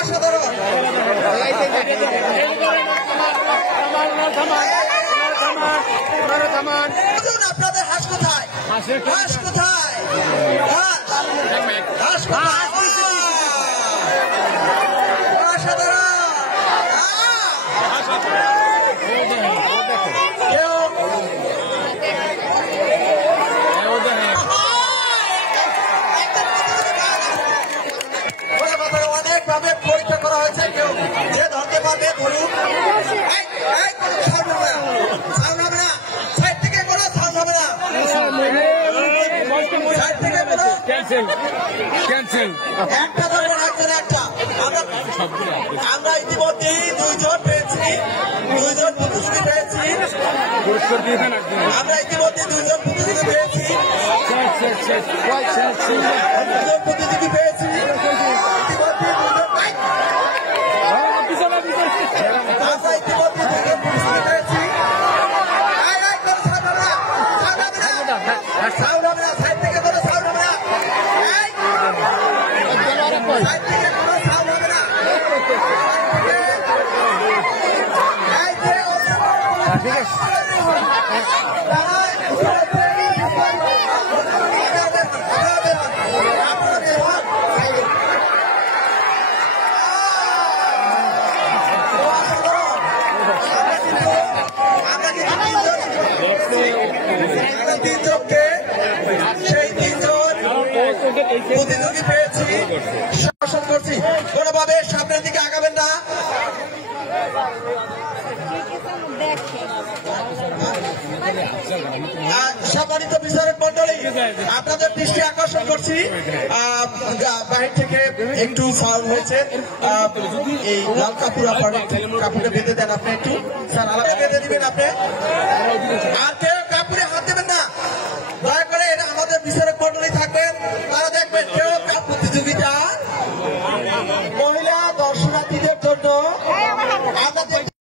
অসাধারণ। আপনাদের হাঁস কোথায়? হাঁস কোথায়? হাঁস কোথায়? অসাধারণ। অনেকভাবে পরীক্ষা করা হয়েছে, কেউ যে ধরতে পারবে ধরুন। সাইড থেকে কোনো সাউন্ড হবে না, সাইড থেকে কোনো ক্যান্সেল। একটা ধরবেন, একজন একটা। আমরা ইতিমধ্যেই 2 জন পেয়েছি, 2 জন প্রতিযোগী পেয়েছি। আমরা ইতিমধ্যে 2 জন প্রতিযোগী পেয়েছি, 2 জন প্রতিযোগী পেয়েছি। আমরা ইতিমধ্যে 2 জন প্রতিযোগী পেয়েছি। সাউন্ড হবে না, সাইড থেকে কোনো সাউন্ড হবে না, সাইড থেকে কোনো সাউন্ড হবে না। প্রতিযোগী পেয়েছি, শাসন করছি। কোনোভাবে সামনের দিকে আগাবেন না। সম্মানিত বিচারক মন্ডলী, আপনাদের দৃষ্টি আকর্ষণ করছি, বাহির থেকে একটু ফাউল হয়েছে। এই লাল কাপড় কাপড়ে বেঁধে দেন আপনি, একটু স্যার আলাদা বেঁধে দিবেন আপনি।